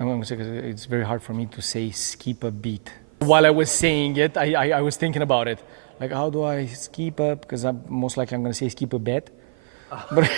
I'm going to say, because it's very hard for me to say skip a beat. While I was saying it, I was thinking about it. Like, how do I skip up? Because most likely I'm going to say skip a bet. But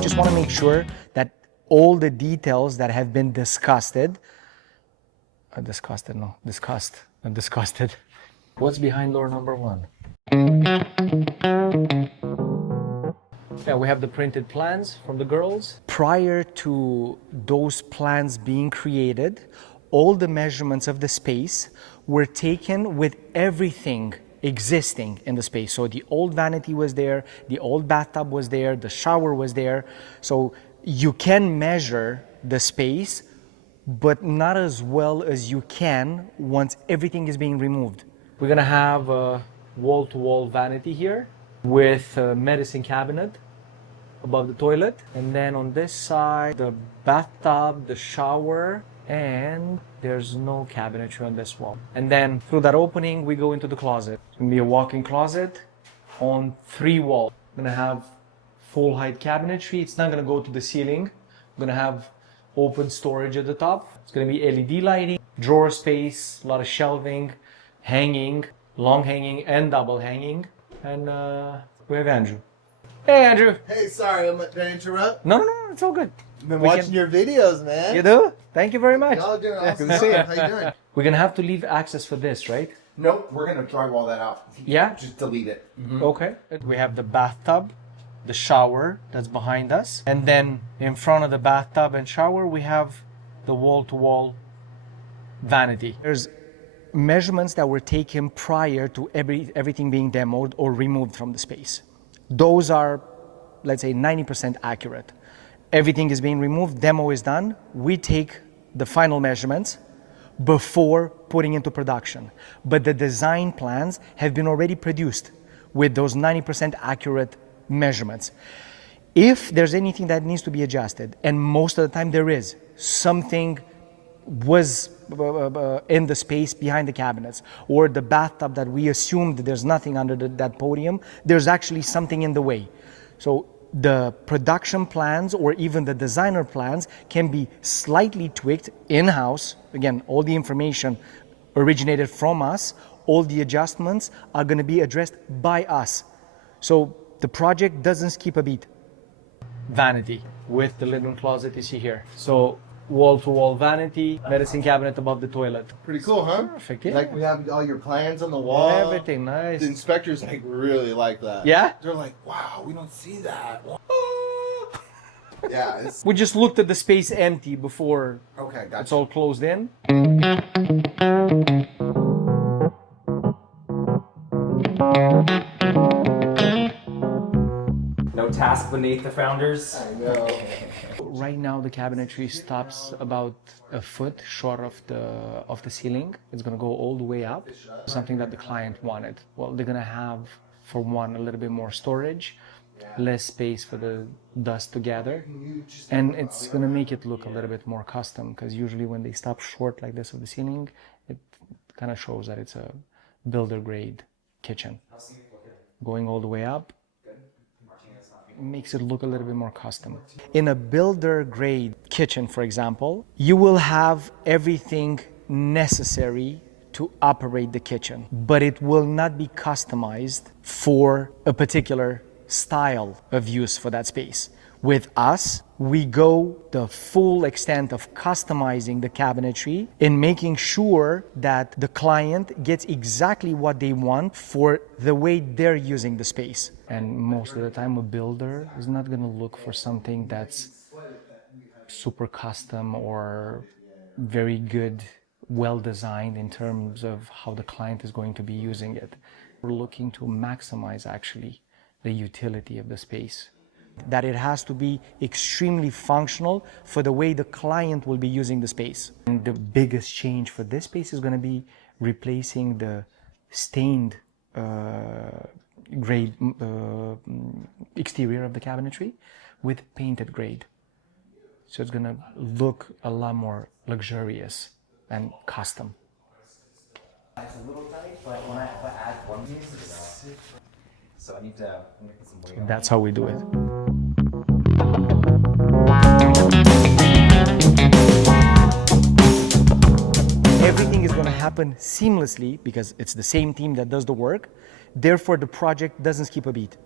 just want to make sure that all the details that have been discussed. What's behind door number 1? Yeah, we have the printed plans from the girls. Prior to those plans being created, all the measurements of the space were taken with everything existing in the space. So the old vanity was there, the old bathtub was there, the shower was there. So you can measure the space, but not as well as you can once everything is being removed. We're gonna have a wall-to-wall vanity here with a medicine cabinet above the toilet, and then on this side the bathtub, the shower, and there's no cabinetry on this wall. And then through that opening we go into the closet. It's gonna be a walk-in closet on 3 walls. I'm gonna have full height cabinetry. It's not gonna go to the ceiling. I'm gonna have open storage at the top. It's gonna be LED lighting, drawer space, a lot of shelving, hanging, long hanging and double hanging, and we have Andrew. Hey, Andrew. Hey, sorry, did I interrupt? No, it's all good. I've been watching your videos, man. You do? Thank you very much. Y'all doing awesome. Good to see you. How you doing? We're gonna have to leave access for this, right? Nope, we're gonna drywall that out. Yeah? Just delete it. Okay. We have the bathtub, the shower that's behind us, and then in front of the bathtub and shower we have the wall-to-wall vanity. There's measurements that were taken prior to everything being demoed or removed from the space. Those are, let's say, 90% accurate. Everything is being removed, demo is done. We take the final measurements before putting into production. But the design plans have been already produced with those 90% accurate measurements. If there's anything that needs to be adjusted, and most of the time there is, something was in the space behind the cabinets, or the bathtub that we assumed there's nothing under that podium, there's actually something in the way. So the production plans or even the designer plans can be slightly tweaked in-house. Again, all the information originated from us, all the adjustments are going to be addressed by us. So the project doesn't skip a beat. Vanity with the linen closet you see here. So wall-to-wall vanity, medicine cabinet above the toilet. Pretty cool, huh? Perfect, yeah. Like we have all your plans on the wall. Everything nice. The inspectors really like that. Yeah? They're like, wow, we don't see that. Yeah. It's... We just looked at the space empty before Okay, gotcha. it's all closed in. No task beneath the founders. I know. Right now the cabinetry stops about a foot short of the ceiling. It's gonna go all the way up. Something that the client wanted. Well, they're gonna have, for one, a little bit more storage, less space for the dust to gather, and it's gonna make it look a little bit more custom, because usually when they stop short like this of the ceiling, it kind of shows that it's a builder grade kitchen. Going all the way up makes it look a little bit more custom. In a builder grade kitchen, for example, you will have everything necessary to operate the kitchen, but it will not be customized for a particular style of use for that space. With us, we go the full extent of customizing the cabinetry and making sure that the client gets exactly what they want for the way they're using the space. And most of the time, a builder is not going to look for something that's super custom or very good well designed in terms of how the client is going to be using it. We're looking to maximize actually the utility of the space. That it has to be extremely functional for the way the client will be using the space. And the biggest change for this space is going to be replacing the stained grade exterior of the cabinetry with painted grade. So it's going to look a lot more luxurious and custom. It's a little tight, but when I add one piece, so I need to put some weight on That's how we do it. Everything is going to happen seamlessly because it's the same team that does the work. Therefore, the project doesn't skip a beat.